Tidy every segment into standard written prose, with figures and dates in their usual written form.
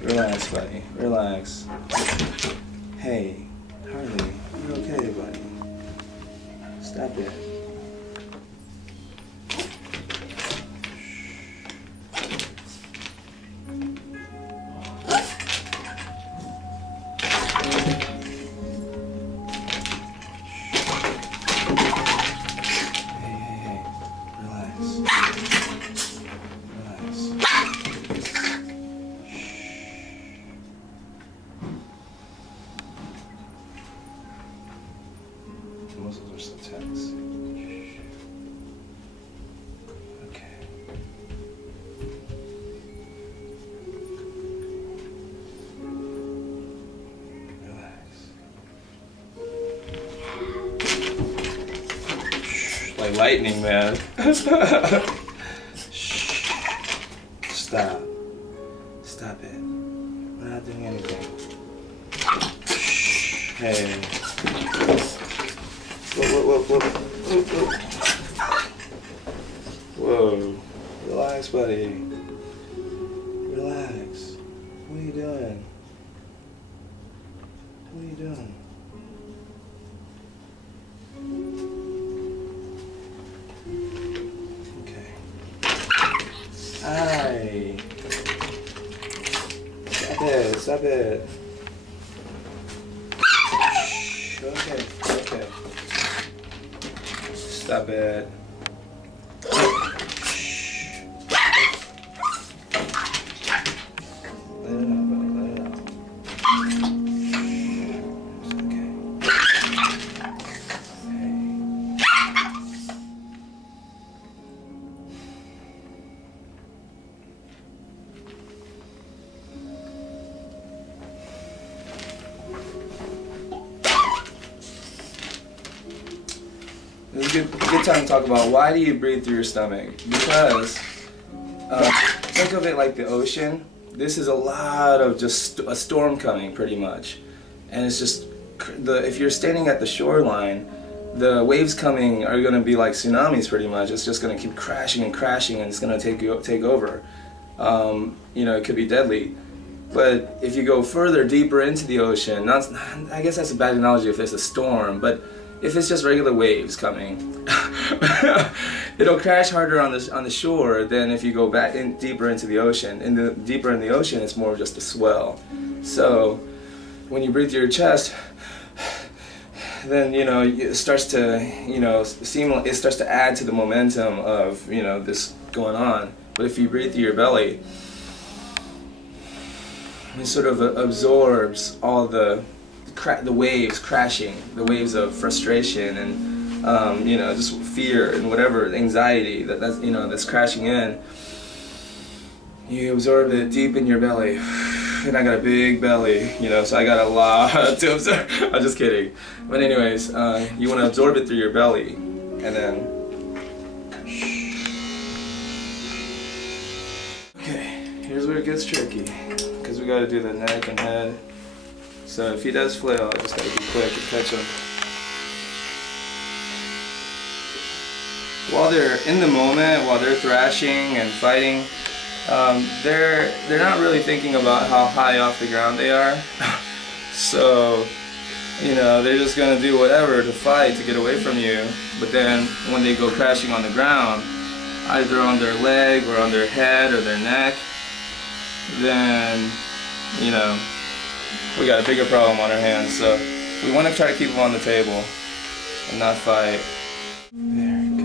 Relax, buddy. Relax. Hey, Harley, you're okay, buddy. Stop it. The muscles are still tense. Okay. Relax. Like lightning, man. Shh. Stop. Stop it. We're not doing anything. Shh. Hey. Whoa. Relax, buddy. Relax. What are you doing? What are you doing? Okay. Aye. Stop it. Stop it. Shh. Okay. Okay. Stop it. Let it out, buddy. Let it out. It's okay. Hey. This is a good time to talk about why do you breathe through your stomach? Because think of it like the ocean. This is a lot of just a storm coming, pretty much, and it's just if you're standing at the shoreline, the waves coming are going to be like tsunamis, pretty much. It's just going to keep crashing and crashing, and it's going to take over. You know, it could be deadly. But if you go further, deeper into the ocean, I guess that's a bad analogy if there's a storm, but if it's just regular waves coming, it'll crash harder on the shore than if you go back deeper into the ocean. Deeper in the ocean, it's more of just a swell. So when you breathe through your chest, then it starts to it starts to add to the momentum of this going on. But if you breathe through your belly, it sort of absorbs all the waves crashing, the waves of frustration and just fear and whatever anxiety that's crashing in. You absorb it deep in your belly, and I got a big belly, so I got a lot to absorb. I'm just kidding. But anyways, you want to absorb it through your belly, and then. Okay, here's where it gets tricky, because we got to do the neck and head. So if he does flail, I just gotta be quick and catch him. While they're in the moment, while they're thrashing and fighting, they're not really thinking about how high off the ground they are. So, they're just gonna do whatever to fight to get away from you. But then when they go crashing on the ground, either on their leg or on their head or their neck, then we got a bigger problem on our hands. So we want to try to keep them on the table and not fight. There we go.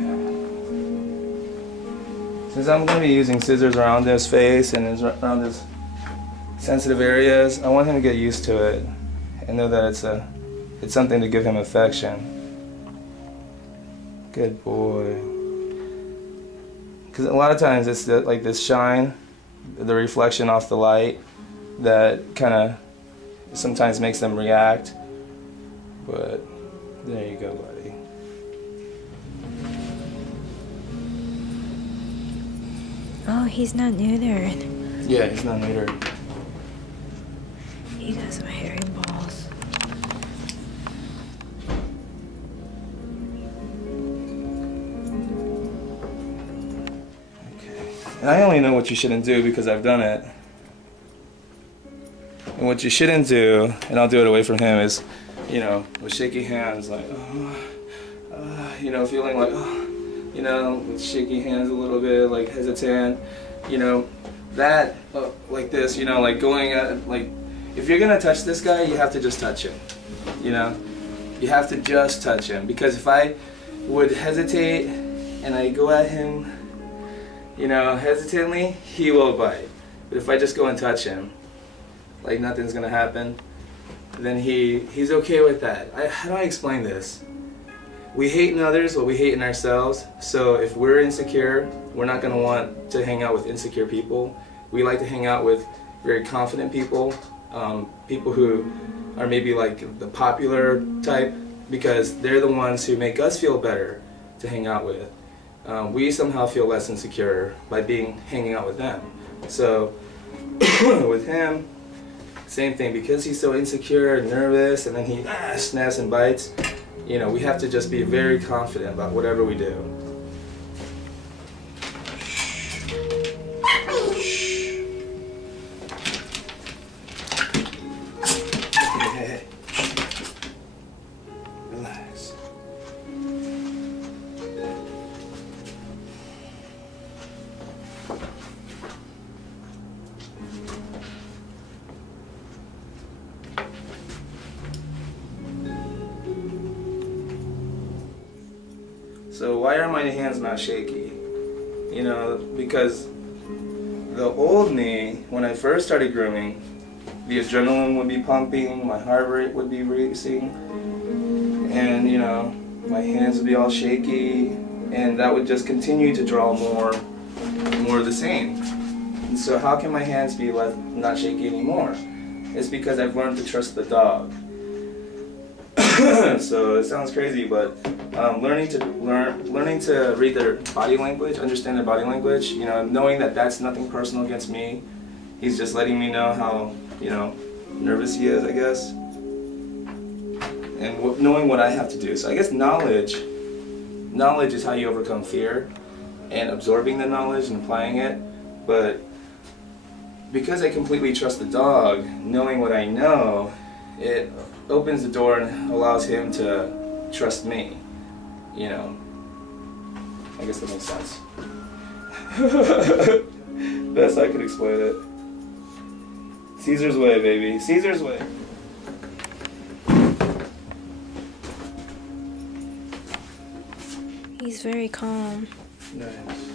Since I'm going to be using scissors around his face and around his sensitive areas, I want him to get used to it and know that it's something to give him affection. Good boy. Because a lot of times it's like this shine, the reflection off the light, that kind of sometimes makes them react. But there you go, buddy. Oh, he's not neutered. Yeah, he's not neutered. He got some hairy balls. Okay. And I only know what you shouldn't do because I've done it. And what you shouldn't do, and I'll do it away from him, is, you know, with shaky hands, like, you know, feeling like, you know, with shaky hands a little bit, like hesitant, you know, that, like this, you know, like going at, like, if you're gonna touch this guy, you have to just touch him, you know, you have to just touch him, because if I would hesitate and I go at him, you know, hesitantly, he will bite. But if I just go and touch him, like nothing's gonna happen, then he's okay with that. How do I explain this? We hate in others what we hate in ourselves. So if we're insecure, we're not gonna want to hang out with insecure people. We like to hang out with very confident people, people who are maybe like the popular type, because they're the ones who make us feel better to hang out with. We somehow feel less insecure by hanging out with them. So with him, same thing, because he's so insecure and nervous, and then he snaps and bites. You know, we have to just be very confident about whatever we do. Hey. Relax. So why are my hands not shaky? You know, because the old me, when I first started grooming, the adrenaline would be pumping, my heart rate would be racing, and you know, my hands would be all shaky, and that would just continue to draw more of the same. And so how can my hands be not shaky anymore? It's because I've learned to trust the dog. So it sounds crazy, but learning to read their body language, understand their body language, you know, knowing that that's nothing personal against me. He's just letting me know how, you know, nervous he is, I guess, and knowing what I have to do. So I guess knowledge is how you overcome fear, and absorbing the knowledge and applying it. But because I completely trust the dog, knowing what I know, it opens the door and allows him to trust me, you know. I guess that makes sense. Best I could explain it. Caesar's way, baby. Caesar's way. He's very calm. Nice.